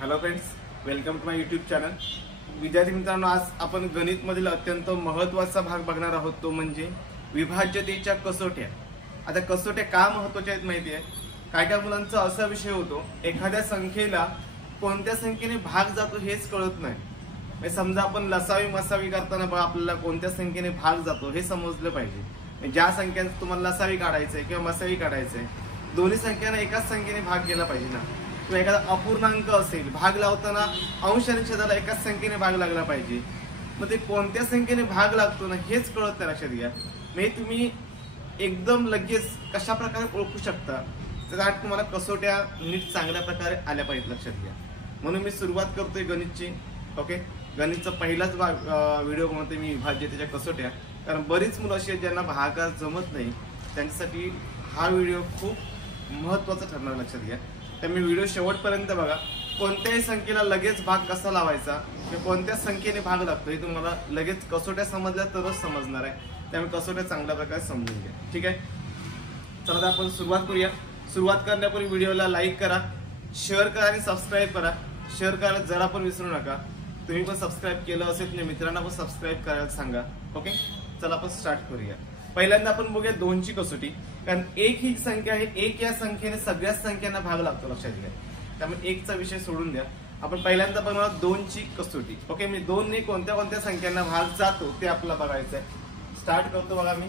Hello friends, welcome to my YouTube channel. विद्यार्थी मित्रांनो, आज आपण गणित मधील अत्यंत महत्त्वाचा भाग बघणार आहोत, तो म्हणजे विभाज्यतेच्या कसोट्या. आता कसोट्या का महत्त्वाच्या आहेत माहिती आहे? काय काय मुलांचा असा विषय होतो, एखाद्या संख्येला कोणत्या संख्येने भाग जातो हेच कळत नाही. म्हणजे समजा आपण लसावी मसावी करताना बघा, आपल्याला कोणत्या संख्येने भाग जातो हे समजलं पाहिजे. ज्या संख्यांचं तुम्हाला लसावी काढायचंय किंवा मसावी काढायचंय, दोन्ही संख्यांना एकाच संख्येने भाग गेला पाहिजे ना. किंवा एखादा अपूर्णांक असेल, भाग लावताना अंश आणि छेदाला एकाच संख्येने भाग लागला पाहिजे. मग ते कोणत्या संख्येने भाग लागतो ना हेच कळत नाही. लक्षात घ्या, म्हणजे तुम्ही एकदम लगेच कशा प्रकारे ओळखू शकता, त्यासाठी तुम्हाला कसोट्या नीट चांगल्या प्रकारे आल्या पाहिजेत. लक्षात घ्या. म्हणून मी सुरुवात करतोय गणितची. ओके, गणितचा पहिलाच व्हिडिओ बनवते मी विभाज्यतेच्या कसोट्या. कारण बरीच मुलं अशी आहेत ज्यांना भागाकार जमत नाही, त्यांच्यासाठी हा व्हिडिओ खूप महत्त्वाचा ठरणार. लक्षात घ्या. त्यामुळे व्हिडिओ शेवटपर्यंत बघा. कोणत्याही संख्येला लगेच भाग कसा लावायचा किंवा कोणत्या संख्येने भाग लागतो हे तुम्हाला लगेच कसोट्या समजल्या तरच समजणार आहे. त्यामुळे कसोट्या चांगल्या प्रकारे समजून घ्या. ठीक आहे, चला आता आपण सुरुवात करूया. सुरुवात करण्यापूर्वी व्हिडिओला लाईक करा, शेअर करा आणि सबस्क्राईब करा. शेअर करायला जरा पण विसरू नका. तुम्ही पण सबस्क्राईब केलं असेल तर मित्रांना पण सबस्क्राईब करायला सांगा. ओके, चला आपण स्टार्ट करूया. पहिल्यांदा आपण बघूया 2 ची कसोटी. कारण 1 ही संख्या आहे, 1 या संख्येने सगळ्याच संख्यांना भाग लागतो. लक्षात घ्या. त्यामुळे 1 चा विषय सोडून द्या. आपण पहिल्यांदा बनवणार 2 ची कसोटी. ओके, मी 2 ने कोणत्या कोणत्या संख्यांना भाग जातो ते आपल्याला बघायचं आहे. स्टार्ट करतो बघा मी.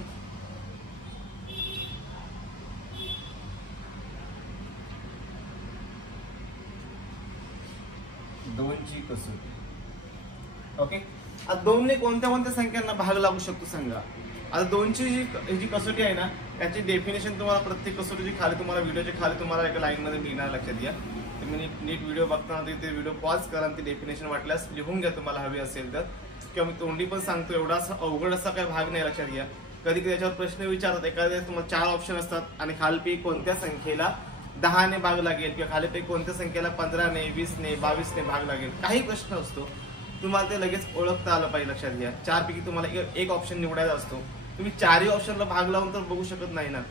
दोनची कसोटी. ओके, आता 2 ने कोणत्या कोणत्या संख्यांना भाग लागू शकतो सांगा. आता 2 ची जी कसोटी आहे ना, त्याची डेफिनेशन तुम्हाला प्रत्येक कसोटीची खाली तुम्हाला व्हिडिओच्या खाली तुम्हाला एका लाईन मध्ये लिहिणार. लक्षात घ्या. तुम्ही नीट व्हिडिओ बघताना ते व्हिडिओ पॉज करा आणि ती डेफिनेशन वाटल्यास लिहून घ्या तुम्हाला हवी असेल तर. किंवा मी तोंडी पण सांगतो, एवढा अवघड असा काही भाग नाही. लक्षात घ्या. कधी कधी याच्यावर प्रश्न विचारतात. एखाद्या तुम्हाला 4 ऑप्शन असतात आणि खालपैकी कोणत्या संख्येला 10 ने भाग लागेल किंवा खालीपैकी कोणत्या संख्येला 15 ने 20 ने 22 ने भाग लागेल, काही प्रश्न असतो. तुम्हाला ते लगेच ओळखता आलं पाहिजे. लक्षात घ्या. 4 पैकी तुम्हाला एक ऑप्शन निवडायचा असतो. तुम्ही 4ही ऑप्शनला भाग लावून तर बघू शकत नाही ना,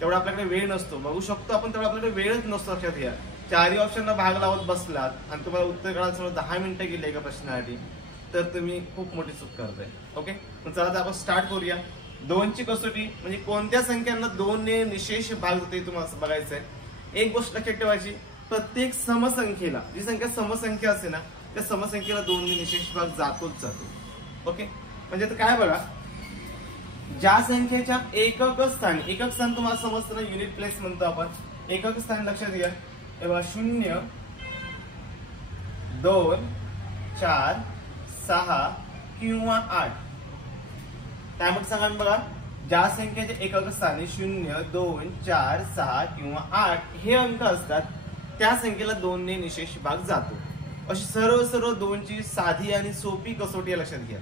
तेवढा आपल्याकडे वेळ नसतो. बघू शकतो आपण, तेवढा आपल्याकडे वेळच नसतो. लक्षात घ्या. 4ही ऑप्शनला भाग लावत बसलात आणि तुम्हाला उत्तर काढायला समजा 10 मिनिटं गेले एका प्रश्नासाठी, तर तुम्ही खूप मोठी चूक करताय. ओके, चला आता आपण स्टार्ट करूया. 2 ची कसोटी म्हणजे कोणत्या संख्यांना 2 ने निशेष भाग होते तुम्हाला बघायचंय. एक गोष्ट लक्षात ठेवायची, प्रत्येक समसंख्येला, जी संख्या समसंख्या असते ना, त्या समसंख्येला 2 ने निशेष भाग जातोच जातो. ओके, म्हणजे आता काय बघा, ज्या संख्येच्या एकक स्थान तुम्हाला समजतं ना, युनिट प्लेस म्हणतो आपण. एकक स्थान लक्षात घ्या. 0, 2, 4, 6 किंवा 8. त्यामुळे सांगा बघा, ज्या संख्येचे एकक स्थानी 0, 2, 4, 6 किंवा 8 हे अंक असतात, त्या संख्येला 2 ने निशेष भाग जातो. अशी सर्व 2 ची साधी आणि सोपी कसोटी लक्षात घ्या.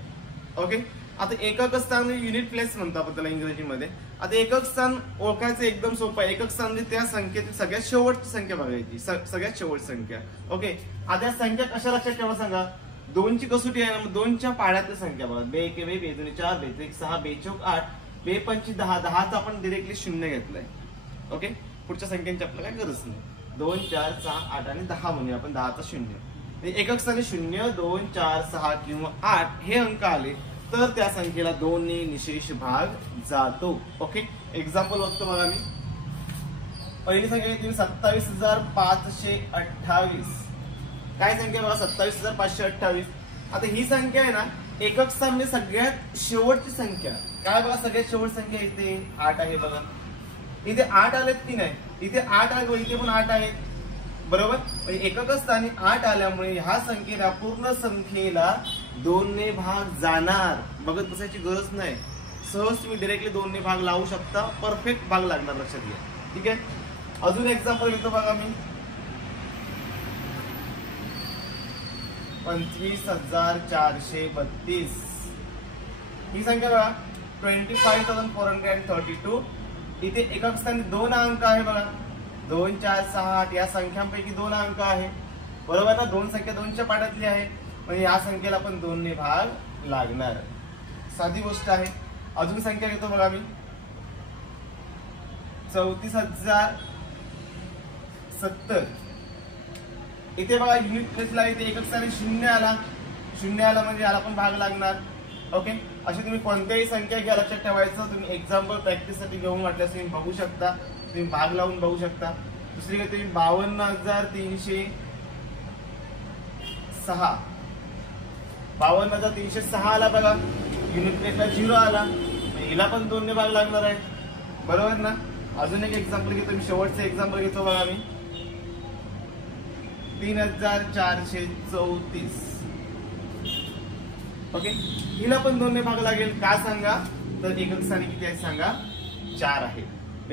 ओके, आता एकक स्थान युनिट प्लेस म्हणतो आपण त्याला इंग्रजीमध्ये. आता एकक स्थान ओळखायचं एकदम सोपं आहे. एकक स्थान म्हणजे त्या संख्येतील सगळ्यात शेवटची संख्या बघायची, सगळ्यात शेवट संख्या. ओके, आता संख्या कशा लक्षात ठेवा सांगा. 2 ची कसोटी आहे ना, 2 च्या पाड्यातल्या संख्या बघा. 2 1 2 2 2 4 2 1 6 2 4 8 2 5 10. 10चा आपण डिरेक्टली 0 घेतलाय. ओके, पुढच्या संख्यांची आपल्याला काय गरज नाही. 2 4 6 8 आणि 10 म्हणूया आपण. 10चा 0. एकक स्थानी 0, 2, 4, 6 किंवा 8 हे अंक आले तर त्या संख्येला 2 ने निशेष भाग जातो. ओके, एक्झाम्पल बघतो बघा मी. पहिली संख्या घेतली 27,528. काय संख्या बघा, 27,528. आता ही संख्या आहे ना, एकक स्थान म्हणजे सगळ्यात शेवटची संख्या. काय बघा, सगळ्यात शेवट संख्या इथे 8 आहे बघा. इथे 8 आलेत की नाही? इथे 8 आले, इथे पण 8 आहेत. बरोबर, एकक स्थानी 8 आल्यामुळे ह्या संख्येला, पूर्ण संख्येला 2 ने भाग जाणार. बघत बसायची गरज नाही. सहज तुम्ही डायरेक्टली 2 ने भाग लावू शकता. परफेक्ट भाग लागणार. लक्षात घ्या. ठीक आहे, अजून एक्झाम्पल घेतो बघा मी. 25,432 ही संख्या बघा. 25,432. इथे एकक स्थानी 2 अंक आहे बघा. 2 4 6 8 या संख्यांपैकी 2 अंक आहे. बरोबर ना. 2 संख्या 2 च्या पाड्यातली आहे, म्हणजे या संख्येला पण 2 ने भाग लागणार. साधी गोष्ट आहे. अजून संख्या घेतो बघा मी. 34,070. इथे बघा युनिट प्लेसला इथे एकक स्थानी शून्य आला, शून्य आला म्हणजे याला पण भाग लागणार. ओके, अशी तुम्ही कोणत्याही संख्या घ्या, लक्षात ठेवायचं. तुम्ही एक्झाम्पल प्रॅक्टिससाठी घेऊन वाटल्यास तुम्ही बघू शकता, तुम्ही भाग लावून बघू शकता. दुसरी गोष्ट तुम्ही 52,306 52,306 आला बघा, युनिट प्लेसला 0 आला, हिला पण 2 ने भाग लागणार आहे, बरोबर ना. अजून एक एक्झाम्पल घेतो मी, शेवटचं एक्झाम्पल घेतो बघा मी. 3,434. ओके, हिला पण 2 ने भाग लागेल का सांगा, तर एकक स्थानी किती आहे सांगा, 4 आहे.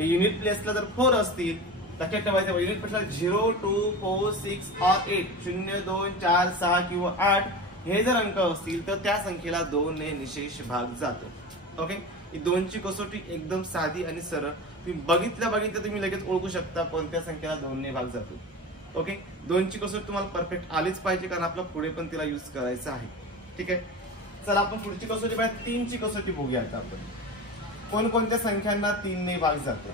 युनिट प्लेसला जर 4 असतील, लक्षात ठेवायचं युनिट प्लेसला 0, 2, 4, 6 और 8 0, 2, 4, 6 किंवा 8 हे जर अंक असतील तर त्या संख्येला 2 ने निशेष भाग जातो. ओके, ही 2 ची कसोटी एकदम साधी आणि सरळ. तुम्ही बघितल्या तुम्ही लगेच ओळखू शकता कोणत्या संख्येला 2 ने भाग जातो. ओके, 2 ची कसोटी तुम्हाला परफेक्ट आलीच पाहिजे, कारण आपला पुढे पण तिला यूज करायचं आहे. ठीक आहे, चला आपण पुढची कसोटी पाहिजे. 3 ची कसोटी बघूया आता आपण. कोणकोणत्या संख्यांना 3 ने भाग जातो.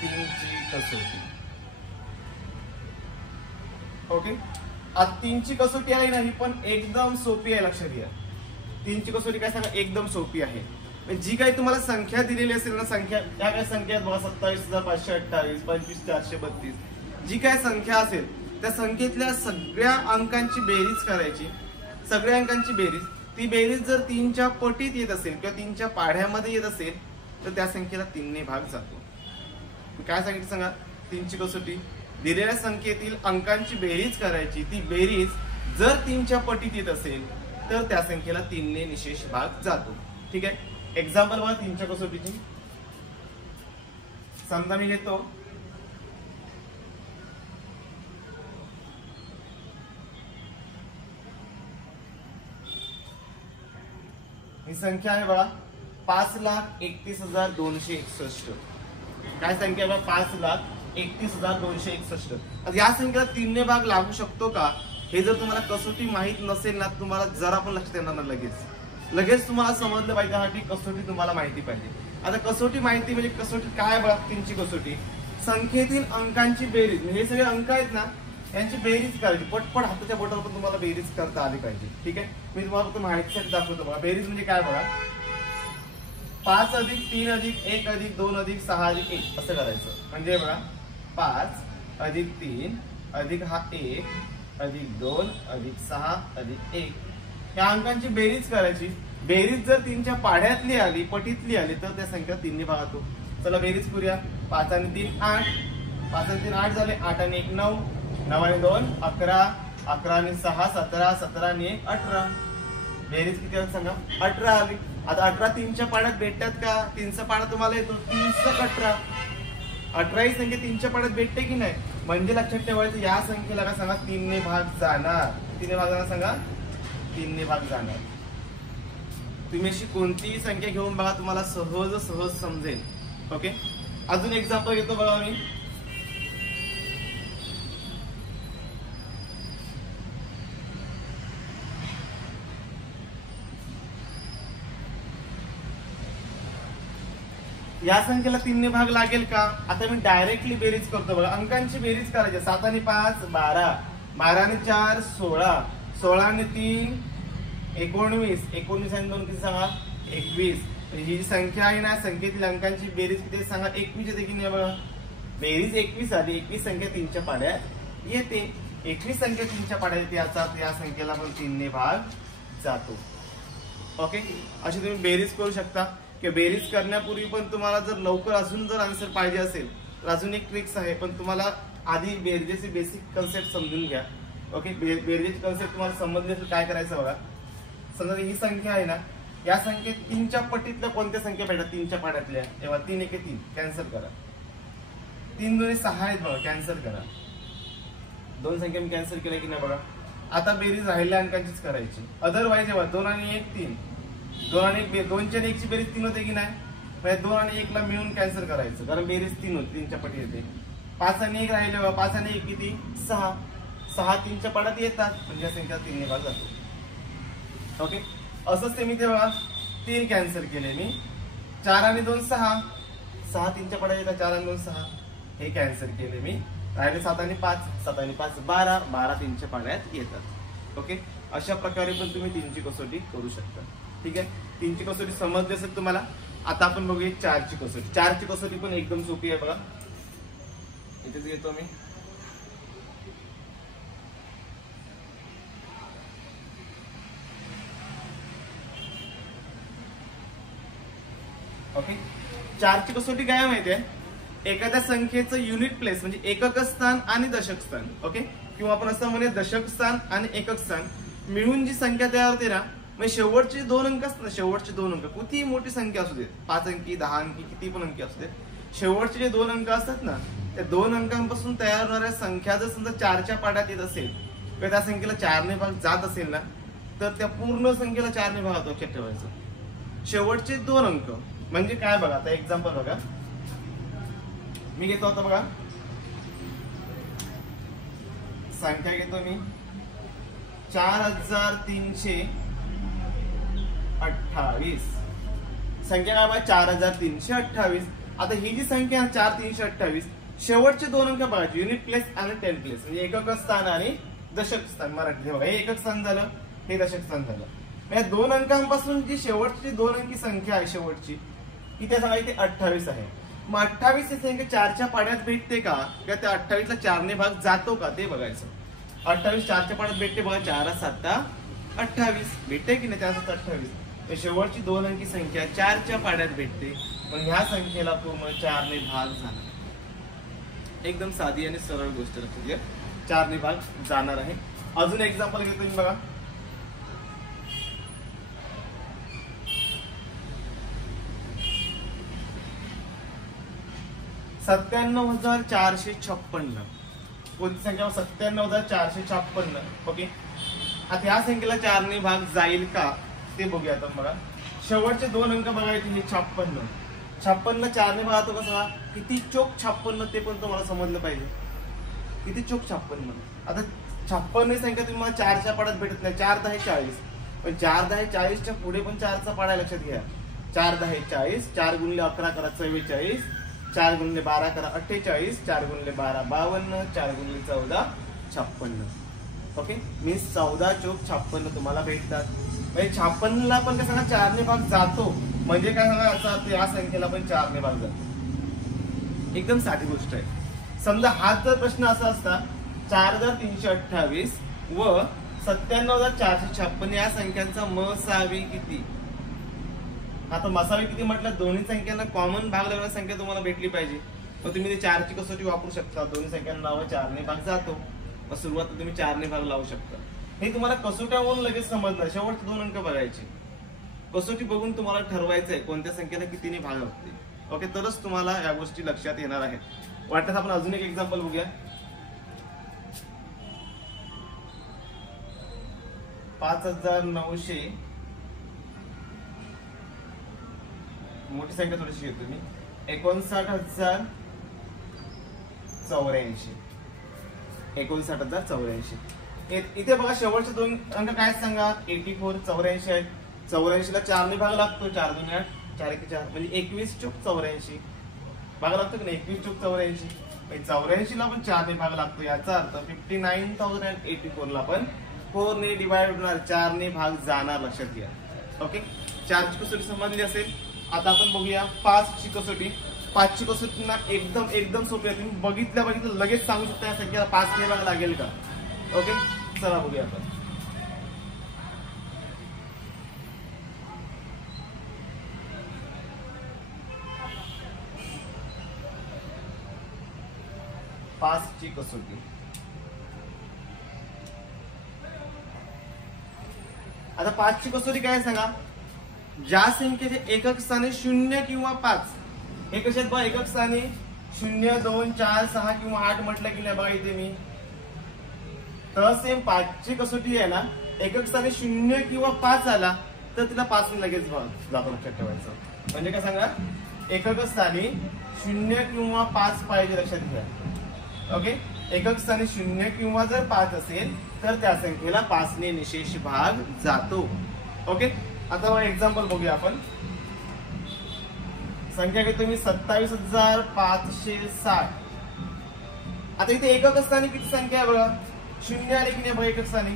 3 ची कसोटी. ओके, आता 3 ची कसोटी आहे ना, ही पण एकदम सोपी आहे, लक्षात घ्या. 3 ची कसोटी काय सांगा, एकदम सोपी आहे. जी काही तुम्हाला संख्या दिलेली असेल ना, संख्या या काय संख्या बघा, 27,528, 25,432, जी काय संख्या असेल त्या संख्येतल्या सगळ्या अंकांची बेरीज करायची. सगळ्या अंकांची बेरीज, ती बेरीज जर 3 च्या पटीत येत असेल किंवा 3 च्या पाढ्यामध्ये येत असेल तर त्या संख्येला 3 ने भाग जातो. काय सांगितलं सांगा, 3 ची कसोटी, दिलेल्या संख्येतील अंकांची बेरीज करायची. ती बेरीज जर 3 च्या पटीत येत असेल तर त्या संख्येला 3 ने निशेष भाग जातो. ठीक आहे, एक्झाम्पल बघा 3 च्या कसोटीची. समजा मी घेतो ही संख्या आहे बघा 5,31,261. काय संख्या बघा, 5,31,261. या संख्येला 3 ने भाग लागू शकतो का, हे जर तुम्हाला कसोटी माहित नसेल ना, तुम्हाला जरा पण लक्षात येणार ना, लगेच तुम्हाला समजलं पाहिजे हा की कसोटी तुम्हाला माहिती पाहिजे. आता कसोटी माहिती म्हणजे कसोटी काय बघा, 3 ची कसोटी, संख्येतील अंकांची बेरीज, म्हणजे हे सगळे अंक आहेत ना, यांची बेरीज करायची. पटपट हाताच्या बोटावर पण तुम्हाला बेरीज करता आली पाहिजे. ठीक आहे, मी तुम्हाला फक्त माहितीसाठी दाखवतो बघा. बेरीज म्हणजे काय बघा, 5 अधिक 3 अधिक 1 अधिक 2 अधिक 6 अधिक 1 असं करायचं. म्हणजे बघा 5 अधिक 3 अधिक हा 1 अधिक 2 अधिक 6 अधिक 1 या अंकांची बेरीज करायची. बेरीज जर 3 च्या पाढ्यातली आली, पटीतली आली तर त्या संख्या 3 ने भाग होतो. चला बेरीज करूया. 5 आणि 3 8, 5 आणि 3 8 झाले, 8 आणि 1 9, 9 आणि 2 11, 11 आणि 6 17, 17 आणि 1 18. बेरीज किती आली सांगा, 18 आली. आता 18 3 च्या पाढ्यात भेटतात का, 3 चा पाढा तुम्हाला येतो, 3 × 18. 18 ही संख्या 3 च्या पाढ्यात भेटते की नाही, म्हणजे लक्षात ठेवायचं या संख्येला का सांगा 3 ने भाग जाणार. 3 ने भाग जाणार सांगा, 3 ने भाग जाणार. तुम्ही अशी कोणतीही संख्या घेऊन बघा, तुम्हाला सहज समजेल. ओके, अजून एक्झाम्पल घेतो बघा मी. या संख्येला 3 ने भाग लागेल का, आता मी डायरेक्टली बेरीज करतो बघा. अंकांची बेरीज करायची. 7 आणि 5 12, 12 आणि 4 16, 16 आणि 3 19, 19 आणि 2 किती सांगा 21. ही संख्या आहे ना, संख्येतील अंकांची बेरीज किती सांगा 21 येते की नाही बघा. बेरीज 21 आली. 21 संख्या 3 च्या पाढ्यात येते. 21 संख्या 3 च्या पाढ्यात येते, या संख्येला पण 3 ने भाग जातो. ओके, अशी तुम्ही बेरीज करू शकता. की बेरीज करण्यापूर्वी पण तुम्हाला जर लवकर अजून जर आन्सर पाहिजे असेल तर अजून एक ट्रिक्स आहे, पण तुम्हाला आधी बेरजेची बेसिक कन्सेप्ट समजून घ्या. ओके, बेरजेची कन्सेप्ट तुम्हाला समजली असेल काय करायचं बघा. समजा ही संख्या आहे ना, या संख्येत 3 च्या पटीतल्या कोणत्या संख्या भेटतात 3 च्या पाढ्यातल्या, तेव्हा 3 1 3 कॅन्सल करा. 3 2 6 आहेत बघा, कॅन्सल करा. 2 संख्या मी कॅन्सल केल्या की नाही बघा. आता बेरीज राहिल्या अंकांचीच करायची. अदरवाईज जेव्हा 2 आणि 1 3, 2 आणि 1 2 च्या 1 ची बेरीज 3 होते की नाही, 2 आणि 1 ला मिळून कॅन्सल करायचं, कारण बेरीज 3 होती, 3 च्या पटी येते. 5 आणि 1 राहिले बघा, 5 आणि 1 किती 6, 6 3 च्या पाढ्यात येतात, म्हणजे संख्या 3 ने भाग जातो. ओके, असंच ते मी ते बघा 3 कॅन्सल केले मी. 4 आणि 2 6, 6 3 च्या पाढ्यात येतात, 4 आणि 2 6. हे कॅन्सल केले मी. राहिले 7 आणि 5, 7 आणि 5 12, 12 3च्या पाड्यात येतात. ओके, अशा प्रकारे पण तुम्ही 3ची कसोटी करू शकता. ठीक आहे, 3ची कसोटी समजली असेल तुम्हाला. आता आपण बघूया 4ची कसोटी. 4ची कसोटी पण एकदम सोपी आहे बघा. इथेच घेतो मी. ओके, 4ची कसोटी काय माहितीये, एखाद्या संख्येचं युनिट प्लेस म्हणजे एकक स्थान आणि दशक स्थान. ओके, किंवा आपण असं म्हणूया दशक स्थान आणि एकक स्थान मिळून जी संख्या तयार होते ना, म्हणजे शेवटचे 2 अंक असतात, शेवटचे 2 अंक किती मोठी संख्या असू देत, 5 अंकी 10 अंकी किती पण अंकी असू देत, शेवटचे जे 2 अंक असतात ना, त्या 2 अंकांपासून तयार होणाऱ्या संख्या जर समजा 4च्या पाड्यात येत असेल किंवा त्या संख्येला 4ने भाग जात असेल ना, तर त्या पूर्ण संख्येला 4ने भाग लक्षात ठेवायचं. शेवटचे 2 अंक म्हणजे काय बघा. आता एक्झाम्पल बघा, मी घेतो आता बघा, संख्या घेतो मी 4328. संख्या काय बघा 4328. आता ही जी संख्या 4328, शेवटचे 2 अंक बघायचे, युनिट प्लेस आणि 10 प्लेस म्हणजे एकक स्थान आणि दशक स्थान. मराठी बघा, हे एकक स्थान झालं, हे दशक स्थान झालं. या 2 अंकांपासून जी शेवटची 2 अंकी संख्या आहे शेवटची, ती त्या सांगा इथे 28 आहे. मग 28 ही संख्या 4च्या पाड्यात भेटते का, किंवा त्या 28ला 4ने भाग जातो का ते बघायचं. 28 4च्या पाड्यात भेटते बघा, 4 7 28 भेटते की नाही, 4 7 28. शेवटची 2 अंकी संख्या 4च्या पाड्यात भेटते, पण ह्या संख्येला पूर्ण 4ने भाग जाणार. एकदम साधी आणि सरळ गोष्ट लक्षात घ्या, 4ने भाग जाणार आहे. अजून एक्झाम्पल घेतो मी बघा, 97,456. कोणती संख्या 97,456. ओके, आता या संख्येला 4ने भाग जाईल का ते बघूया. आता बघा, शेवटचे 2 अंक बघायचे, हे 56. 56 4ने भाग जातो कसा, किती चोक 56 ते पण तुम्हाला समजलं पाहिजे. किती चोक 56. आता 56 ही संख्या तुम्हाला 4च्या पाड्यात भेटत नाही. 4 10 40, पण 4 10 40च्या पुढे पण 4चा पाडा लक्षात घ्या. 4 10 40, 4 गुणिले 11 करा 44, 4 गुणिले 12 करा 48, 4 गुणिले 12 52, 4 गुणिले 14 56. ओके, मी 14 चोक 56 तुम्हाला भेटतात. म्हणजे 56ला पण काय सांगा 4ने भाग जातो, म्हणजे काय सांगा याचा अर्थ या संख्येला पण 4ने भाग जातो. एकदम साधी गोष्ट आहे. समजा हाच जर प्रश्न असा असता, 4328 व 97,456 या संख्यांचा मसावी किती. आता मसावी किती म्हटलं, दोन्ही संख्यांना कॉमन भाग लावणारी संख्या तुम्हाला भेटली पाहिजे. मग तुम्ही ते 4ची कसोटी वापरू शकता. दोन्ही संख्यांना 4ने भाग जातो, मग सुरुवात तुम्ही 4ने भाग लावू शकता. हे तुम्हाला कसोट्यावरून लगेच समजणार. शेवटचे 2 अंक बघायचे, कसोटी बघून तुम्हाला ठरवायचंय कोणत्या संख्येला कितीने भाग लागते. ओके, तरच तुम्हाला या गोष्टी लक्षात येणार आहेत. वाटतं आपण अजून एक एक्झाम्पल बघूया. 5,900. मोठी संख्या थोडीशी घेतो मी, 59,084. 59,084. इथे बघा शेवटचे 2 अंक काय सांगा, 84 84 आहेत. 84ला 4ने भाग लागतो, 4 2 8 4 1 4 म्हणजे 21 चोक 84 भाग लागतो की नाही. 21 चोक 84, 84ला पण 4ने भाग लागतो. याचा अर्थ 59,084 ला पण 4 ने डिवाइड होणार, 4ने भाग जाणार. लक्षात घ्या. ओके, 4ची कसोटी समजली असेल. आता आपण बघूया 5ची कसोटी. 5ची कसोटी ना एकदम सोपी आहे. तुम्ही बघितलं लगेच सांगू शकता या संख्येला 5ने भाग लागेल का. ओके, चला बघूया आपण. ची कसोटी. आता 5ची कसोटी काय सांगा, ज्या संख्येचे एकक स्थानी 0 किंवा 5. हे कशात बघा, एकक स्थानी 0 2 4 6 किंवा 8 म्हटलं की नाही बघा इथे मी. तर सेम 5ची कसोटी आहे ना, एकक स्थानी 0 किंवा 5 आला तर तिला 5 ने लगेच जातो. लक्षात ठेवायचं. म्हणजे काय सांगा, एकक स्थानी 0 किंवा 5 पाहिजे. लक्षात घ्या. ओके, एकक स्थानी 0 किंवा जर 5 असेल तर त्या संख्येला 5 ने निशेष भाग जातो. ओके, आता एक्झाम्पल बघूया आपण. संख्या घेतो मी 27,560. आता इथे एकक स्थानी किती संख्या आहे बघा, शून्य आले की नाही बघा एकक स्थानी.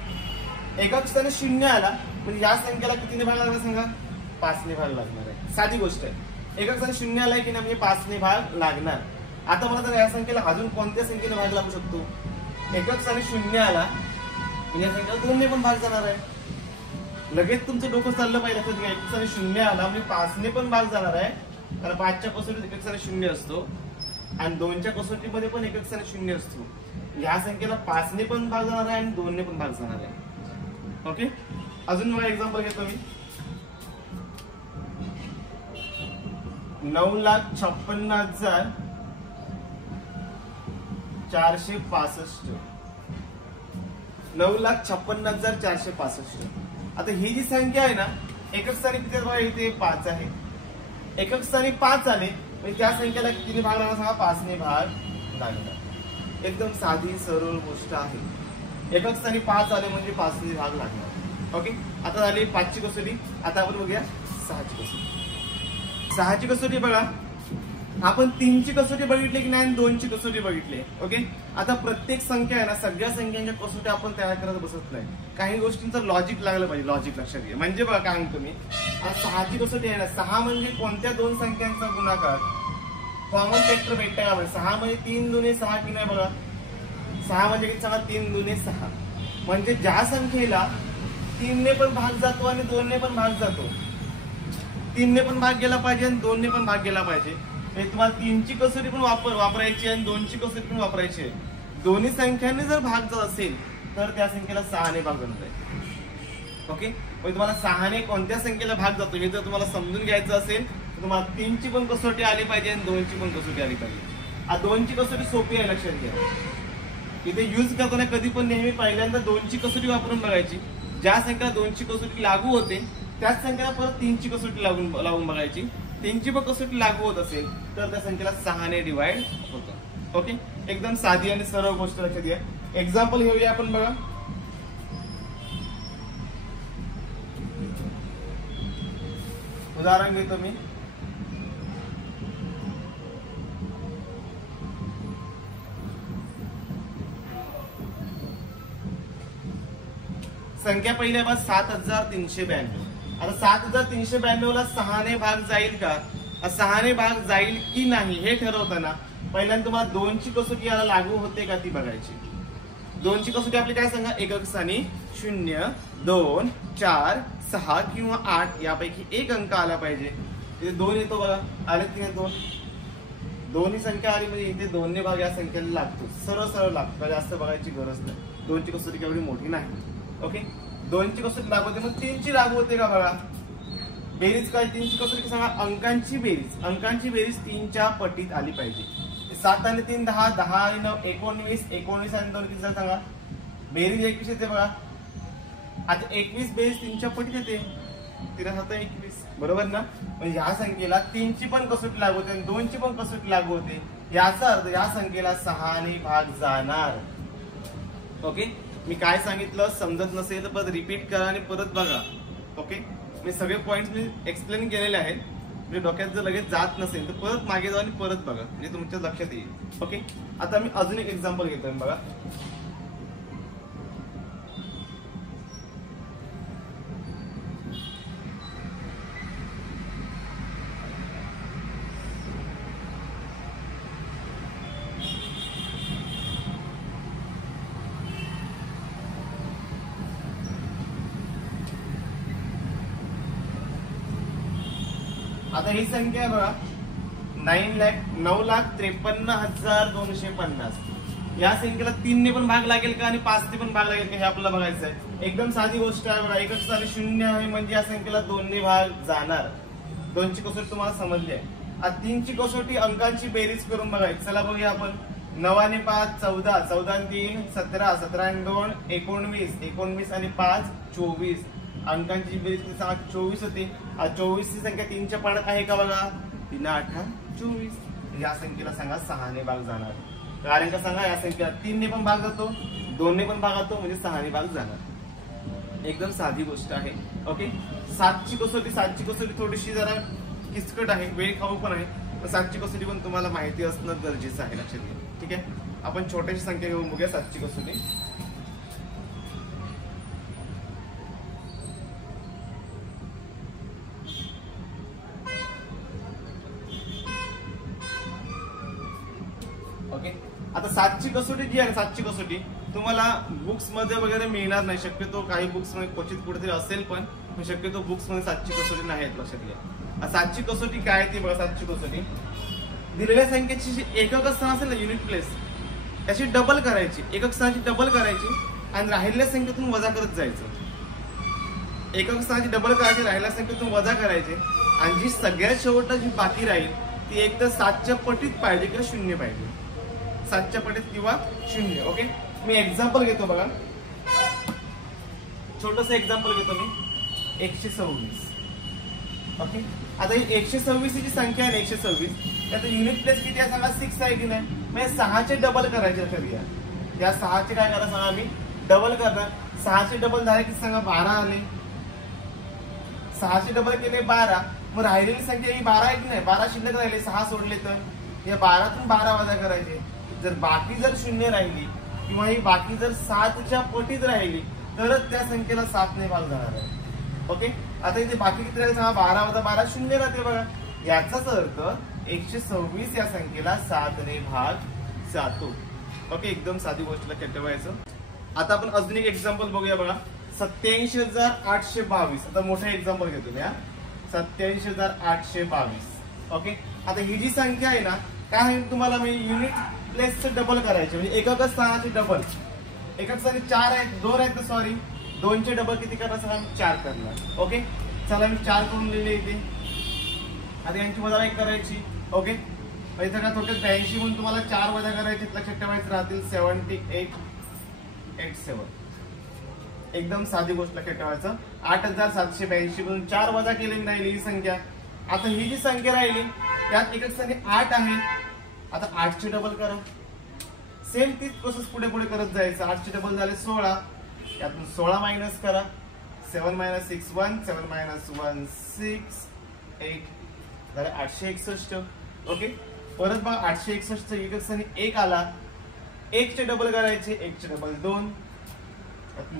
एकक स्थानी शून्य आला म्हणजे या संख्येला कितीने भाग लागणार सांगा, 5 ने भाग लागणार आहे. साधी गोष्ट आहे. एकक स्थानी शून्य आलाय की नाही म्हणजे 5 ने भाग लागणार. आता मला तर या संख्येला अजून कोणत्या संख्येने भाग लागू शकतो, एकक स्थानी शून्य आला म्हणजे या संख्येला 2 ने पण भाग जाणार आहे. लगेच तुमचं डोकं चाललं पाहिजे. लक्षात घ्या, एकक स्थानी शून्य आला म्हणजे 5 ने पण भाग जाणार आहे. कारण 5च्या कसोटीत एकक स्थानी शून्य असतो आणि 2च्या कसोटीमध्ये पण एकक स्थानी शून्य असतो. या संख्येला 5 ने पण भाग जाणार आहे आणि 2 ने पण भाग जाणार आहे. ओके, अजून मला एक्झाम्पल घेतो मी. 9,56,465. 9,56,465. आता ही जी संख्या आहे ना, एकक स्थानी किती आहे बघा, इथे 5 आहे. एकक स्थानी 5 आले म्हणजे त्या संख्येला कितीने भाग लागणार सांगा, 5 ने भाग लागणार. एकदम साधी सरळ गोष्ट आहे. एकक स्थानी 5 आले म्हणजे 5 ने भाग लागणार. ओके, आता झाली 5ची कसोटी. आता आपण बघूया 6ची कसोटी. 6ची कसोटी बघा, आपण 3ची कसोटी बघितली की नाही आणि 2ची कसोटी बघितली. ओके, आता प्रत्येक संख्या आहे ना, सगळ्या संख्यांच्या कसोट्या आपण तयार करत बसत नाही. काही गोष्टींचं लॉजिक लागलं पाहिजे. लॉजिक लक्षात घ्या. म्हणजे बघा काय म्हणतो मी, 6ची कसोटी आहे ना, 6 म्हणजे कोणत्या दोन संख्यांचा गुणाकार, कॉमन फॅक्टर भेटतं का. 6 म्हणजे 3 दुने 6 की नाही बघा. 6 म्हणजे किती सांगा, 3 दुने 6. म्हणजे ज्या संख्येला 3 ने पण भाग जातो आणि 2 ने पण भाग जातो, 3 ने पण भाग गेला पाहिजे आणि 2 ने पण भाग गेला पाहिजे. म्हणजे तुम्हाला 3ची कसोटी पण वापरायची आणि 2ची कसोटी पण वापरायची आहे. दोन्ही संख्यांनी जर भाग जात असेल तर त्या संख्येला 6 ने भाग जाणार आहे. ओके, म्हणजे तुम्हाला 6 ने कोणत्या संख्येला भाग जातो हे जर तुम्हाला समजून घ्यायचं असेल तर तुम्हाला 3ची पण कसोटी आली पाहिजे आणि 2ची पण कसोटी आली पाहिजे. 2ची कसोटी सोपी आहे, लक्षात घ्या. इथे यूज करताना कधी पण नेहमी पहिल्यांदा 2ची कसोटी वापरून बघायची. ज्या संख्येला 2ची कसोटी लागू होते त्याच संख्येला परत 3ची कसोटी लावून बघायची. 3ची पण कसोटी लागू होत असेल तर त्या संख्येला 6 ने डिवाइड होतं. ओके, एकदम साधी आणि सरळ गोष्ट लक्षात घ्या. एक्झाम्पल घेऊया आपण बघा. उदाहरण घेतो मी. संख्या पहिल्या बघा 7,392. आता 7,392 ला 6 ने भाग जाईल का, 6 ने भाग जाईल की नाही हे ठरवताना पहिल्यांदा तुम्हाला 2ची कसोटी याला लागू होते का ती बघायची. 2ची कसोटी आपली काय सांगा, एकक स्थानी 0, 2, 4, 6 किंवा 8 यापैकी एक अंक आला पाहिजे. इथे 2 येतो बघा, आले की नाही 2. दोन्ही संख्या आली म्हणजे इथे 2 ने भाग या संख्येला लागतो. सरळ सरळ लागतो, जास्त बघायची गरज नाही. 2ची कसोटी एवढी मोठी नाही. ओके, 2ची कसोटी लागू होते, मग 3ची लागू होते का बघा. बेरीज काय, 3ची कसोटी सांगा, अंकांची बेरीज. अंकांची बेरीज 3च्या पटीत आली पाहिजे. 7 आणि 3 10, 10 आणि 9 19, 19 आणि 2 किती सांगा, बेरीज 21 येते बघा. आता 21 बेरीज 3च्या पटीत येते, 13 21 बरोबर ना. म्हणजे या संख्येला 3ची पण कसोटी लागू होते आणि 2ची पण कसोटी लागू होते. याचा अर्थ या संख्येला 6 ने भाग जाणार. ओके, मी काय सांगितलं समजत नसेल तर परत रिपीट करा आणि परत बघा. ओके, मी सगळे पॉइंट्स मी एक्सप्लेन केलेले आहेत. म्हणजे डोक्यात जर लगेच जात नसेल तर परत मागे जाऊ आणि परत बघा, म्हणजे तुमच्या लक्षात येईल. ओके, आता मी अजून एक एक्झाम्पल घेतोय बघा. आता ही संख्या बघा 9,53,250. या संख्येला 3 ने पण भाग लागेल का आणि 5 ने पण भाग लागेल का हे आपल्याला बघायचं आहे. एकदम साधी गोष्ट आहे बघा. एकक स्थानी 0 आहे म्हणजे या संख्येला 2 ने भाग जाणार. 2ची कसोटी तुम्हाला समजली आहे. आता 3ची कसोटी अंकांची बेरीज करून बघायची. चला बघूया आपण. 9 आणि 5 14, 14 आणि 3 17, 17 आणि 2 19, 19 आणि 5 24. अंकांची बेरीज 24 होती. 24 ची संख्या 3च्या पाण्यात आहे का बघा. 3 8 24. या संख्येला सांगा 6 ने भाग जाणार. कारण का सांगा, या संख्येला 3 ने पण भाग जातो, 2 ने पण भाग जातो, म्हणजे 6 ने भाग जाणार. एकदम साधी गोष्ट आहे. ओके, 7ची कसोटी थोडीशी जरा किचकट आहे, वेळ खाऊ पण आहे. 7ची कसोटी पण तुम्हाला माहिती असणं गरजेचं आहे, लक्षात घ्या. ठीक आहे. आपण छोट्याशी संख्या घेऊन बघूया 7 ची कसोटी. ओके, आता 7 ची कसोटी जी आहे, 7 ची कसोटी तुम्हाला बुक्स मध्ये वगैरे मिळणार नाही. शक्यतो काही बुक्स मध्ये क्वचित कुठेतरी असेल, पण शक्यतो बुक्स मध्ये 7 ची कसोटी नाही आहेत. लक्षात घ्या. 7 ची कसोटी काय ती बघा. 7 ची कसोटी दिलेल्या संख्येची जी एकक स्थान असेल ना, युनिट प्लेस, त्याची डबल करायची, एकक स्थानाची डबल करायची आणि राहिलेल्या संख्येतून वजा करत जायचं. एकक स्थानाची डबल करायची, राहिलेल्या संख्येतून वजा करायचे आणि जी सगळ्यात शेवटला जी बाकी राहील ती एक तर 7च्या पटीत पाहिजे किंवा 0 पाहिजे. 7च्या पटीत किंवा 0. ओके, मी एक्झाम्पल घेतो बघा. छोटस एक्झाम्पल घेतो मी. 126. ओके, आता ही 126 ची संख्या आहे. 126 त्यात युनिट प्लेस किती आहे सांगा. 6 आहे की नाही. म्हणजे 6चे डबल करायचे. करूया या 6चे काय करा सांगा. मी डबल करणार. 6चे डबल झाले की सांगा 12 आले. 6चे डबल केले 12. मग राहिलेली संख्या ही 12 आहे की नाही. 12 शिल्लक राहिले, 6 सोडले तर या 12तून 12 वजा करायचे. जर बाकी जर 0 राहिली किंवा ही बाकी जर 7च्या पटीत राहिली तरच त्या संख्येला 7 ने भाग जाणार आहे. ओके, आता इथे बाकी किती राहील सांगा. 12 वजा 12 0 राहते बघा. याचाच अर्थ 126 या संख्येला 7 ने भाग जातो. ओके, एकदम साधी गोष्ट लक्षात ठेवायचं. आता आपण अजून एक एक्झाम्पल बघूया बघा. 87,822. आता मोठा एक्झाम्पल घेतो मी. 87,822. ओके, आता ही जी संख्या आहे ना, काय आहे तुम्हाला मी युनिट प्लेसचं डबल करायचे, म्हणजे एकक स्थानाचे डबल. एकक स्थानी 4 आहेत, 2 आहेत तर सॉरी 2चे डबल किती करणार सांगा. 4 करणार. ओके, चला मी 4 करून लिहिले इथे. आता यांची वजा करायची. ओके, इथं का थोडक्यात 82 म्हणून तुम्हाला 4 वजा करायचे. लक्षात ठेवायचं राहतील 7887. एकदम साधी गोष्ट लक्षात ठेवायचं. 8782 म्हणून 4 वजा केली राहिली ही संख्या. आता ही जी संख्या राहिली त्यात एकक स्थानी 8 आहे. आता 8चे डबल करा. सेम तीच प्रोसेस पुढे पुढे करत जायचं. 8चे डबल झाले 16. यातून 16 मायनस करा. 7 - 6 1, 7 - 1 6, 8 झाले 861. ओके, परत बघा 861 एकक स्थानी 1 आला. 1चे डबल करायचे. 1चे डबल 2,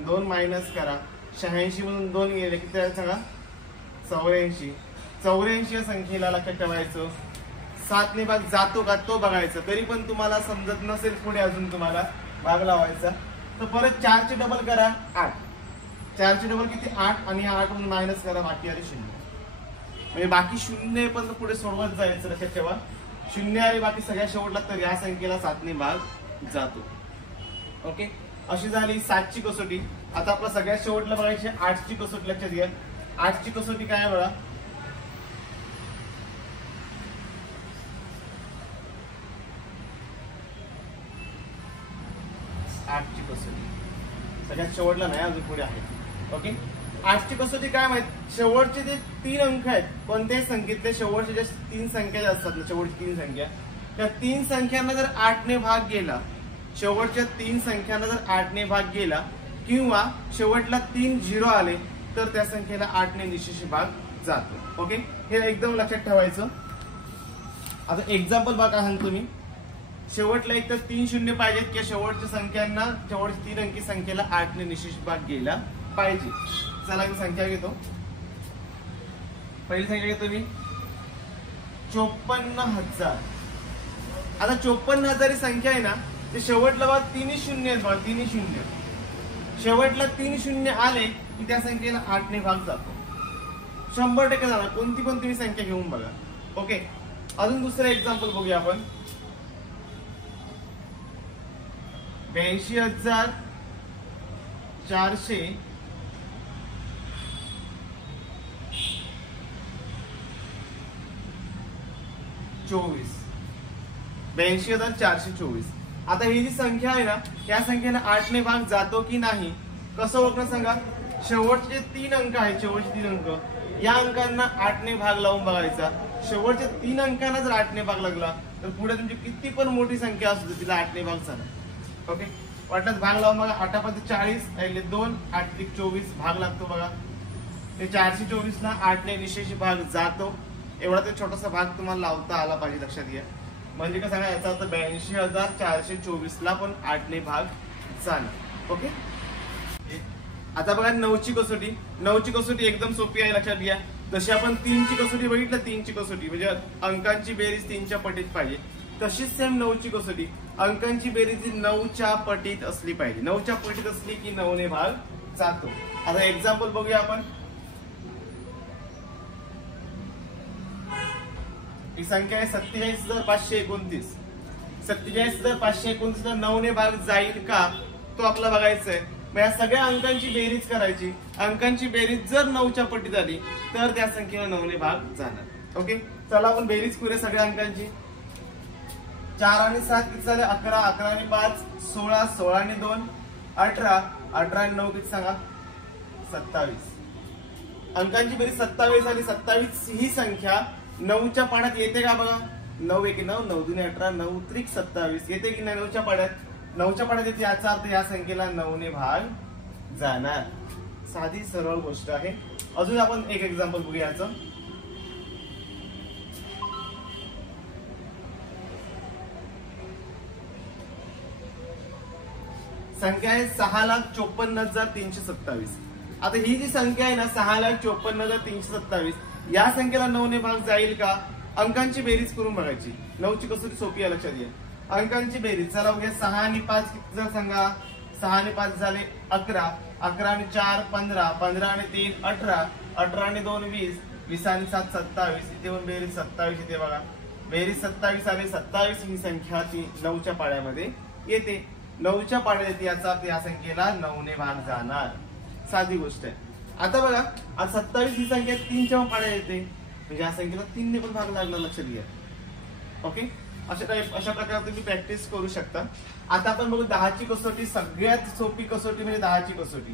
2 मायनस करा. 86 म्हणून 2 गेले किती आहे सांगा. 84. 84 या संख्येला लक्षात ठेवायचं. 7 ने भाग जातो का तो बघायचं. तरी पण तुम्हाला समजत नसेल पुढे अजून तुम्हाला भाग लावायचा तर परत 4चे डबल करा. 8. 4चे डबल किती 8 आणि 8 म्हणून मायनस करा. बाकी आले 0. म्हणजे बाकी 0 पण पुढे सोडवत जायचं. लक्षात ठेवा 0 आणि बाकी सगळ्या शेवटला तर या संख्येला 7 ने भाग जातो. ओके, अशी झाली 7 ची कसोटी. आता आपला सगळ्यात शेवटला बघायची 8 ची कसोटी. लक्षात घ्या 8 ची कसोटी काय आहे बघा. 8 ची कसोटी सगळ्यात शेवटला नाही, अजून पुढे आहे. ओके, 8 ची कसोटी काय माहित. शेवटचे जे 3 अंक आहेत कोणत्याही संख्येतले शेवटचे जे 3 संख्या असतात ना, शेवटची 3 संख्या, त्या 3 संख्यांना जर 8 ने भाग गेला, शेवटच्या 3 संख्यांना जर 8 ने भाग गेला किंवा शेवटला 3 0 आले तर त्या संख्येला 8 ने निश्चित भाग जातो. ओके, हे एकदम लक्षात ठेवायचं. आता एक्झाम्पल बघा सांगतो मी. शेवटला एक तर 3 0 पाहिजेत किंवा शेवटच्या संख्यांना शेवटच्या 3 अंकी संख्येला 8 ने निश्चित भाग गेला पाहिजे. चला मी संख्या घेतो. पहिली संख्या घेतो मी 54,000. आता 54,000 ही संख्या आहे ना, ते शेवटला बघा 3 0 आहेत बघा. 3 0 शेवटला 3 0 आले की त्या संख्येला 8 ने भाग जातो. 100% जाणार. कोणती पण तुम्ही संख्या घेऊन बघा. ओके, अजून दुसरं एक्झाम्पल बघूया आपण. 82,424. 82,424. आता ही जी संख्या आहे ना, त्या संख्येला 8 ने भाग जातो की नाही कसं ओळखणं सांगा. शेवटचे 3 अंक आहेत. शेवटचे 3 अंक या अंकांना 8 ने भाग लावून बघायचा. शेवटच्या 3 अंकांना जर 8 ने भाग लागला तर पुढे तुमची किती पण मोठी संख्या असू दे तिला 8 ने भाग झाला. ओके, वाटत भाग लावून बघा. 8 × 40 राहिले 2, 8 × 24 भाग लागतो बघा. ते 424 ला 8 ने निश्चित भाग जातो. एवढा ते छोटासा भाग तुम्हाला लावता आला पाहिजे. लक्षात घ्या. म्हणजे काय सांगा, याचा अर्थ 82,424 ला पण 8ने भाग जाणार. ओके. आता बघा 9ची कसोटी. 9ची कसोटी एकदम सोपी आहे, लक्षात घ्या. जशी आपण 3ची कसोटी बघितलं, 3ची कसोटी म्हणजे अंकांची बेरीज 3च्या पटीत पाहिजे, तशीच सेम 9ची कसोटी. अंकांची बेरीज 9च्या पटीत असली पाहिजे. 9च्या पटीत असली की 9ने भाग जातो. आता एक्झाम्पल बघूया आपण. ही संख्या आहे 47,529. 47,529 ला 9ने भाग जाईल का, तो आपला बघायचा आहे. मग या सगळ्या अंकांची बेरीज करायची. अंकांची बेरीज जर 9च्या पटीत आली तर त्या संख्येला 9ने भाग जाणार. ओके. चला आपण बेरीज करूया सगळ्या अंकांची. 4 आणि 7 किती झाले? 11. 11 आणि 5 16. 16 आणि 2 18. 18 आणि 9 किती सांगा? 27. अंकांची बेरीज 27 आली. 27 ही संख्या 9च्या पाड्यात येते का बघा. 9 1 9, 9 2 18, 9 3 27 येते की नाही 9च्या पाड्यात? 9च्या पाड्यात येते. याचा अर्थ या संख्येला 9ने भाग जाणार. साधी सरळ गोष्ट आहे. अजून आपण एक एक्झाम्पल बघूया याचं. संख्या आहे 6,54,327. आता ही जी संख्या आहे ना 6,54,327, या संख्येला 9ने भाग जाईल का? अंकांची बेरीज करून बघायची. 9ची कसोटी सोपी आहे, लक्षात घ्या. अंकांची बेरीज चला बघूया. 6 आणि 5 किती जर सांगा. 6 आणि 5 झाले 11. 11 आणि 4 15. 15 आणि 3 18. 18 आणि 2 20. 20 आणि 7 27. इथे पण बेरीज 27 येते बघा. बेरीज 27 आली. 27 ही संख्या ती 9च्या पाड्यामध्ये येते. 9च्या पाड्यात येते, याचा अर्थ या संख्येला 9ने भाग जाणार. साधी गोष्ट आहे. आता बघा, आज 27 ही संख्या 3च्या पाड्यात येते, म्हणजे या संख्येला 3ने पण भाग लागणार, लक्षात घ्या. ओके. अशा प्रकारे तुम्ही प्रॅक्टिस करू शकता. आता आपण बघू 10ची कसोटी. सगळ्यात सोपी कसोटी म्हणजे 10ची कसोटी.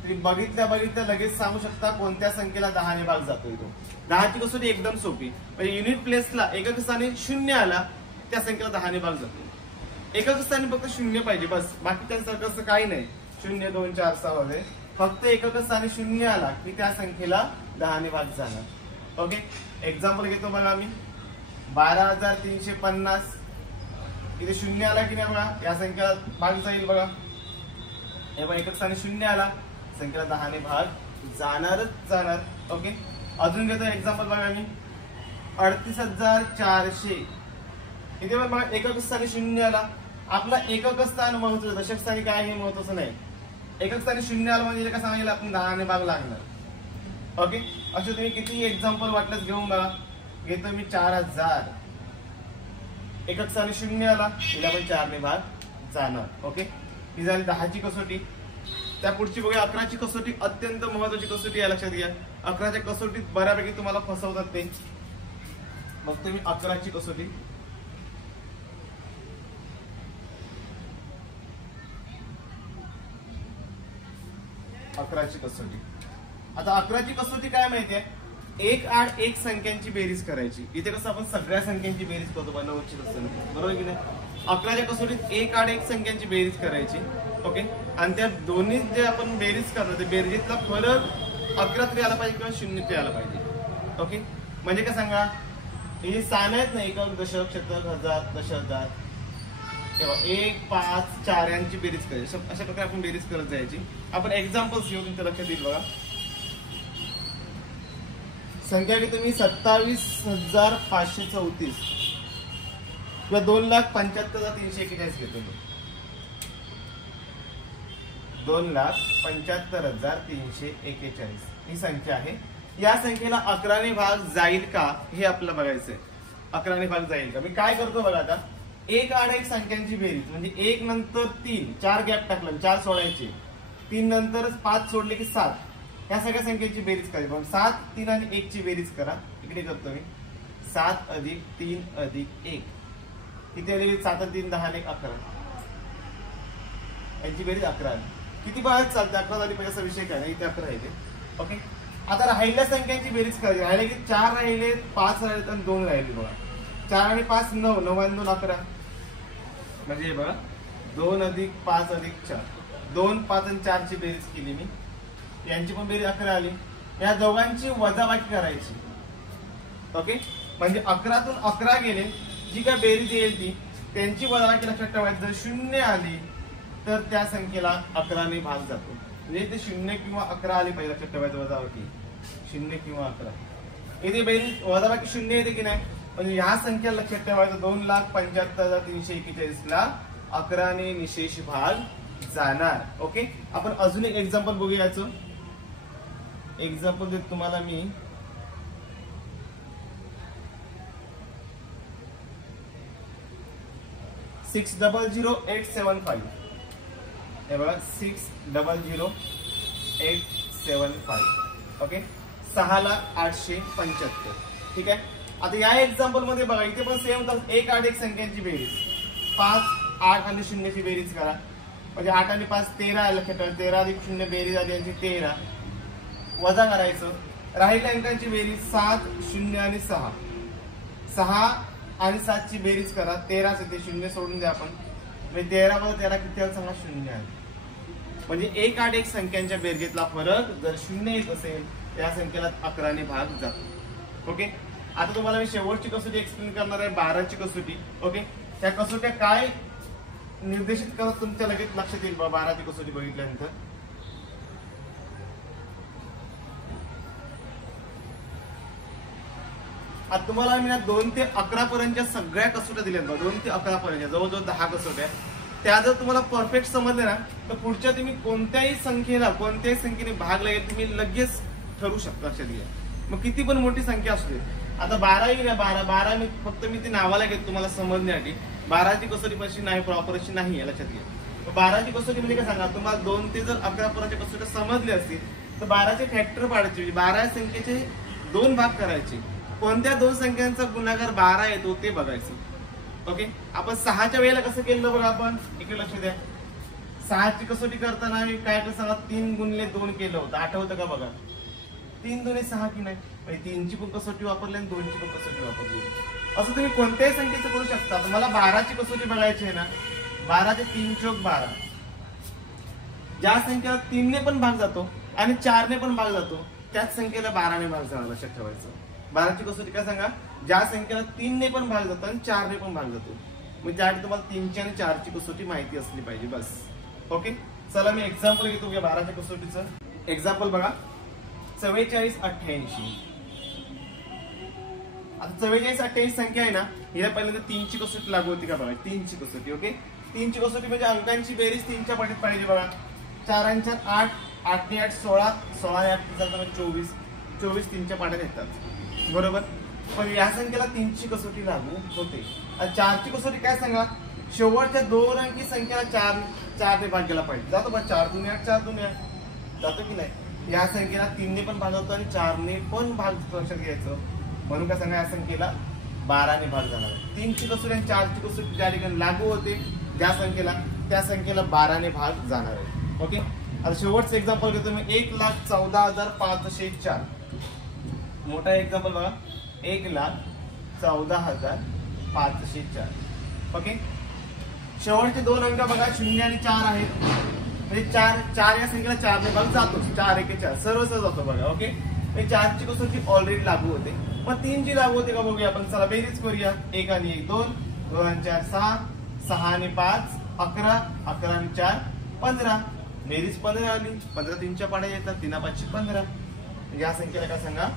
तुम्ही बघितल्या लगेच सांगू शकता कोणत्या संख्येला 10ने भाग जातोय तो. 10ची कसोटी एकदम सोपी. म्हणजे युनिट प्लेसला एकक स्थानी 0 आला, त्या संख्येला 10ने भाग जातो. एकक स्थानी फक्त 0 पाहिजे बस, बाकी त्यासारखं काही नाही. 0 2 4 6 वगैरे, फक्त एकक स्थानी 0 आला की त्या संख्येला 10ने भाग जाणार. ओके. एक्झाम्पल घेतो बघा आम्ही. 12,350. इथे 0 आला की नाही बघा, या संख्येला भाग जाईल बघा. हे बघा, एकक स्थानी 0 आला, संख्येला 10ने भाग जाणारच जाणार. ओके. अजून घेतो एक्झाम्पल बघा आम्ही. 38,400. इथे बघा, एकक स्थानी 0 आला. आपला एकक स्थान महत्वाचं, दशक स्थानी काय हे महत्वाचं नाही. एकक स्थानी 0 आला म्हणजे काय सांगितलं आपण 10ने भाग लागणार. ओके. असे तुम्ही किती एक्झाम्पल वाटल्यास घेऊन बघा. घेतो मी 4,000. एकक स्थानी 0 आला, तिला पण 4ने भाग जाणार. ओके. ही झाली 10ची कसोटी. त्या पुढची बघूया 11ची कसोटी. अत्यंत महत्वाची कसोटी आहे, लक्षात घ्या. 11च्या कसोटीत बऱ्यापैकी तुम्हाला फसवतात ते. मग तुम्ही 11ची कसोटी. अकराची कसोटी. आता 11ची कसोटी काय माहितीये? 1 आड 1 संख्यांची बेरीज करायची. इथे कसं आपण सगळ्या संख्यांची बेरीज करतो 9ची कसोटी, बरोबर की नाही? 11च्या कसोटीत 1 आड 1 संख्यांची बेरीज करायची. ओके. आणि त्या दोन्ही जे आपण बेरीज करतो, ते बेरजेतला फरक 11 तरी आला पाहिजे किंवा 0 तरी आला पाहिजे. ओके. म्हणजे काय सांगा, हे साम आहेत ना, एकक दशक शतक हजार दशहजार, तेव्हा 1 5 4 यांची बेरीज करायची. अशा प्रकारे आपण बेरीज करत जायची. आपण एक्झाम्पल्स घेऊ, तुमच्या लक्षात येईल बघा. संख्या घेतो मी 27,534 किंवा 2,75,341 घेतो मी. 2,75,341 ही संख्या आहे. या संख्येला 11ने भाग जाईल का हे आपल्याला बघायचंय. 11ने भाग जाईल का? मी काय करतो बघा. आता 1 आड 1 संख्यांची बेरीज म्हणजे 1 नंतर 3, 4 गॅप टाकला, 4 सोडायचे. 3 नंतर 5 सोडले की 7. या सगळ्या संख्येची बेरीज करायची. पण 7 3 आणि 1 ची बेरीज करा. इकडे करतो मी. 7 अधिक 3 अधिक 1 किती आली? 7 3 10 आणि 11. यांची बेरीज 11 आली. किती बाहेर चालते? 11 झाली पाहिजे असा विषय काय नाही. इथे 11 आहे. ओके. आता राहिलेल्या संख्यांची बेरीज करायची. राहिले की 4 राहिले, 5 राहिले आणि 2 राहिले बघा. 4 आणि 5 9, 9 आणि 2 11. म्हणजे बघा 2 अधिक 5 अधिक 4, 2 5 आणि 4 ची बेरीज केली मी. यांची पण बेरीज 11 आली. या दोघांची वजाबाकी करायची. ओके. म्हणजे 11तून 11 गेले, जी काय बेरीज येईल ती त्यांची वजाबाकी लक्षात ठेवायची. जर 0 आली तर त्या संख्येला 11ने भाग जातो. म्हणजे ते 0 किंवा 11 आली पाहिजे लक्षात ठेवायचं. वजाबाकी 0 किंवा 11 इथे बेरीज वजाबाकी 0 येते की नाही. म्हणजे ह्या संख्या लक्षात ठेवायचं 2,75,341 ला 11ने निशेष भाग जाणार. ओके, आपण अजून एक एक्झाम्पल बघूया. याचं एक्झाम्पल देतो तुम्हाला मी. 600,875 हे बघा 600,875. ओके, 6,0875. ठीक आहे. आता या एक्झाम्पल मध्ये बघा इथे पण सेम 1 8 एक संख्यांची बेरीज 5 8 आणि 0 ची बेरीज करा. म्हणजे 8 आणि 5 13 लक्षात ठेवा. 13 अधिक 0 बेरीज आली यांची 13 वजा करायचं. राहिलेल्या अंकांची बेरीज 7 0 आणि 6 6 आणि 7 ची बेरीज करा. 13 येते. 0 सोडून द्या आपण. म्हणजे 13 मध्ये 13 किती आलं सांगा. 0 आहे. म्हणजे 1 8 एक संख्यांच्या बेरजेतला फरक जर 0 येत असेल त्या संख्येला 11ने भाग जातो. ओके, आता तुम्हाला मी शेवटची कसोटी एक्सप्लेन करणार आहे, 12ची कसोटी. ओके, त्या कसोट्या काय निर्देशित करत तुमच्या लगेच लक्षात येईल 12ची कसोटी बघितल्यानंतर. आता तुम्हाला मी 2 ते 11 पर्यंतच्या सगळ्या कसोट्या दिल्या. 2 ते 11 पर्यंत जवळजवळ 10 कसोट्या. त्या जर तुम्हाला परफेक्ट समजले ना तर पुढच्या तुम्ही कोणत्याही संख्येने भाग लागेल तुम्ही लगेच ठरवू शकता. लक्षात घ्या. मग किती पण मोठी संख्या असू दे. आता 12 येईल. 12 मी फक्त ती नावाला घेतो तुम्हाला समजण्यासाठी. 12ची कसोटी कशी नाही, प्रॉपर अशी नाही आहे. लक्षात घ्या. 12ची कसोटी म्हणजे काय सांगा. तुम्हाला 2 ते जर 11 पर्यंतच्या कसोट्या समजल्या असतील तर 12चे फॅक्टर पाडायचे. 12 संख्येचे 2 भाग करायचे. कोणत्या 2 संख्यांचा गुणाकार 12 येतो ते बघायचं. ओके, आपण 6च्या वेळेला कसं केलं बघा. आपण इकडे लक्ष द्या. 6ची कसोटी करताना काय केलं सांगा. 3 गुणिले 2 केलं होतं. आठवतं का बघा. 3 दुणे 6 की नाही. 3ची पण कसोटी वापरली आणि 2ची पण कसोटी वापरली. असं तुम्ही कोणत्याही संख्येचं करू शकता. मला 12ची कसोटी बघायची आहे ना. 12 चे 3 चौक 12. ज्या संख्येला 3 ने पण भाग जातो आणि 4 ने पण भाग जातो त्याच संख्येला 12 ने भाग जाणार. लक्षात ठेवायचं. 12ची कसोटी काय सांगा. ज्या संख्येला 3 ने पण भाग जातो आणि 4 ने पण भाग जातो. म्हणजे त्यासाठी तुम्हाला 3ची आणि 4ची कसोटी माहिती असली पाहिजे बस. ओके, चला मी एक्झाम्पल घेतो 12च्या कसोटीचं. एक्झाम्पल बघा. 44 88. आता 44 88 संख्या आहे ना. हिला पहिल्यांदा 3ची कसोटी लागू होती का बघा. 3ची कसोटी. ओके, 3ची कसोटी म्हणजे अंकांची बेरीज 3च्या पाठीत पाहिजे बघा. 4 आणि 4 8 8 ने 8 16 16 ने 8 24 24 3च्या पाठीत येतात. बरोबर. पण या संख्येला 3ची कसोटी लागू होते. 4ची कसोटी काय सांगा. शेवटच्या 2 अंकी संख्येला 4 ने भाग गेला पाहिजे. जातो बघा. 4 दुणे 8 4 दुणे 8 जातो की नाही. या संख्येला 3 ने पण भाग जातो आणि 4 ने पण भाग लक्षात घ्यायचं. म्हणून काय सांगा या संख्येला 12 ने भाग जाणार आहे. 3ची कसोटी आणि 4ची कसोटी ज्या ठिकाणी लागू होते त्या संख्येला 12 ने भाग जाणार आहे. ओके, आता शेवटचं एक्झाम्पल घेतो मी. 1,14,504. मोठा एक्झाम्पल बघा. 1,14,504. ओके, शेवटचे 2 अंक बघा 0 आणि 4 आहेत. म्हणजे 4 या संख्येला 4 ने भाग जातो. 4 1 4 सर्वच जातो बघा. ओके, 4ची कसोटी ऑलरेडी लागू होते. मग 3ची लागू होते का बघूया आपण. चला बेरीज करूया. 1 आणि 1 2 2 आणि 4 6 6 आणि 5 11 11 आणि 4 15. बेरीज 15 आली. 15 3च्या पाड्या येतात. 3 5 15. या संख्येला काय सांगा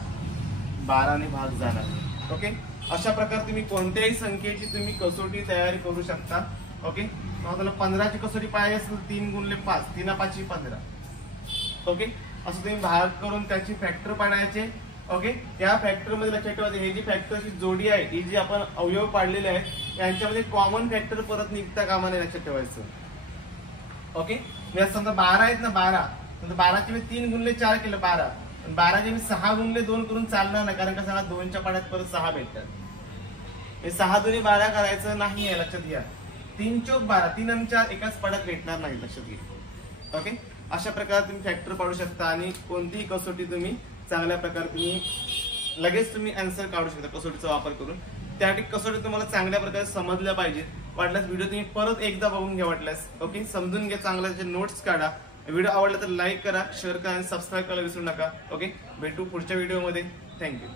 12 ने भाग जाणार. ओके, अशा प्रकारे तुम्ही कोणत्याही संख्येची तुम्ही कसोटी तयारी करू शकता. ओके, तुम्हाला 15ची कसोटी पाहिजे असेल 3 गुणिले 5 3 5 15. ओके, असं तुम्ही भाग करून त्याची फॅक्टर पाडायचे. ओके, त्या फॅक्टर मध्ये लक्षात ठेवायचं हे जी फॅक्टरची जोडी आहे ही जी आपण अवयव पाडलेले आहेत यांच्यामध्ये कॉमन फॅक्टर परत निघता कामा नये. लक्षात ठेवायचं. ओके, मी समजा 12 आहेत ना. 12ची मी 3 गुणिले 4 केलं 12. 12चे मी 6 गुणिले 2 करून चालणार नाही. कारण का सांगा 2च्या पाड्यात परत 6 भेटतात. हे 6 दुणे 12 करायचं नाही आहे. लक्षात घ्या. 3 चौक 12 3 आणि 4 एकाच पाड्यात भेटणार नाही. लक्षात घ्या. ओके, अशा प्रकारे तुम्ही फॅक्टर पाडू शकता आणि कोणतीही कसोटी तुम्ही चांगल्या प्रकारे तुम्ही लगेच तुम्ही आन्सर काढू शकता कसोटीचा वापर करून. त्यासाठी कसोटी तुम्हाला चांगल्या प्रकारे समजल्या पाहिजेत. वाटल्यास व्हिडिओ तुम्ही परत एकदा बघून घ्या. वाटल्यास ओके समजून घ्या चांगल्या त्याचे नोट्स काढा. व्हिडिओ आवडला तर लाईक करा, शेअर करा आणि सबस्क्राईब करायला विसरू नका. ओके, भेटू पुढच्या व्हिडिओमध्ये. थँक्यू.